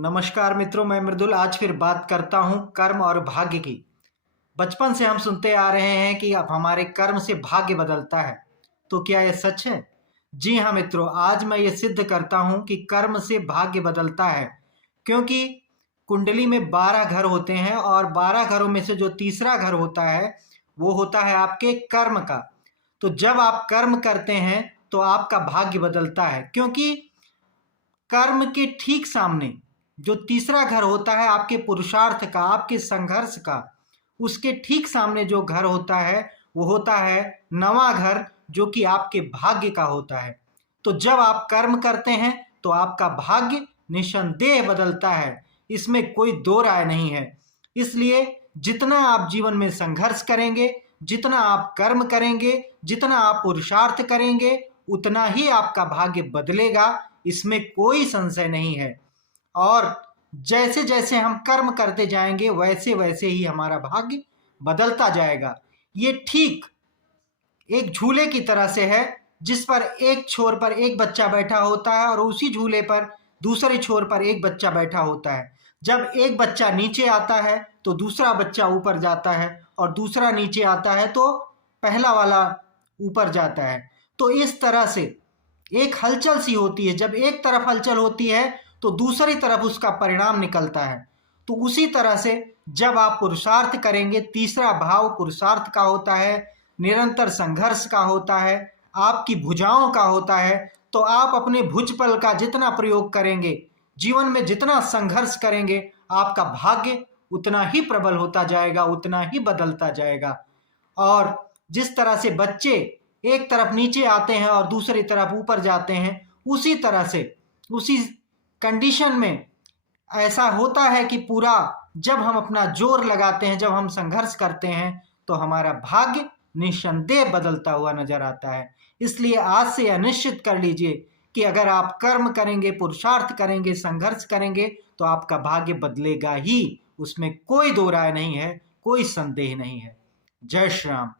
नमस्कार मित्रों, मैं मृदुल आज फिर बात करता हूं कर्म और भाग्य की। बचपन से हम सुनते आ रहे हैं कि अब हमारे कर्म से भाग्य बदलता है। तो क्या यह सच है? जी हाँ मित्रों, आज मैं ये सिद्ध करता हूं कि कर्म से भाग्य बदलता है। क्योंकि कुंडली में 12 घर होते हैं और 12 घरों में से जो तीसरा घर होता है वो होता है आपके कर्म का। तो जब आप कर्म करते हैं तो आपका भाग्य बदलता है, क्योंकि कर्म के ठीक सामने जो तीसरा घर होता है आपके पुरुषार्थ का, आपके संघर्ष का, उसके ठीक सामने जो घर होता है वो होता है नवा घर, जो कि आपके भाग्य का होता है। तो जब आप कर्म करते हैं तो आपका भाग्य निसंदेह बदलता है, इसमें कोई दो राय नहीं है। इसलिए जितना आप जीवन में संघर्ष करेंगे, जितना आप कर्म करेंगे, जितना आप पुरुषार्थ करेंगे, उतना ही आपका भाग्य बदलेगा, इसमें कोई संशय नहीं है। और जैसे जैसे हम कर्म करते जाएंगे वैसे वैसे ही हमारा भाग्य बदलता जाएगा। ये ठीक एक झूले की तरह से है, जिस पर एक छोर पर एक बच्चा बैठा होता है और उसी झूले पर दूसरे छोर पर एक बच्चा बैठा होता है। जब एक बच्चा नीचे आता है तो दूसरा बच्चा ऊपर जाता है, और दूसरा नीचे आता है तो पहला वाला ऊपर जाता है। तो इस तरह से एक हलचल सी होती है। जब एक तरफ हलचल होती है तो दूसरी तरफ उसका परिणाम निकलता है। तो उसी तरह से जब आप पुरुषार्थ करेंगे, तीसरा भाव पुरुषार्थ का होता है, निरंतर संघर्ष का होता है, आपकी भुजाओं का होता है। तो आप अपने भुजबल का जितना प्रयोग करेंगे, जीवन में जितना संघर्ष करेंगे, आपका भाग्य उतना ही प्रबल होता जाएगा, उतना ही बदलता जाएगा। और जिस तरह से बच्चे एक तरफ नीचे आते हैं और दूसरी तरफ ऊपर जाते हैं, उसी तरह से उसी कंडीशन में ऐसा होता है कि पूरा जब हम अपना जोर लगाते हैं, जब हम संघर्ष करते हैं, तो हमारा भाग्य निसंदेह बदलता हुआ नजर आता है। इसलिए आज से यह निश्चित कर लीजिए कि अगर आप कर्म करेंगे, पुरुषार्थ करेंगे, संघर्ष करेंगे, तो आपका भाग्य बदलेगा ही, उसमें कोई दो राय नहीं है, कोई संदेह नहीं है। जय श्री राम।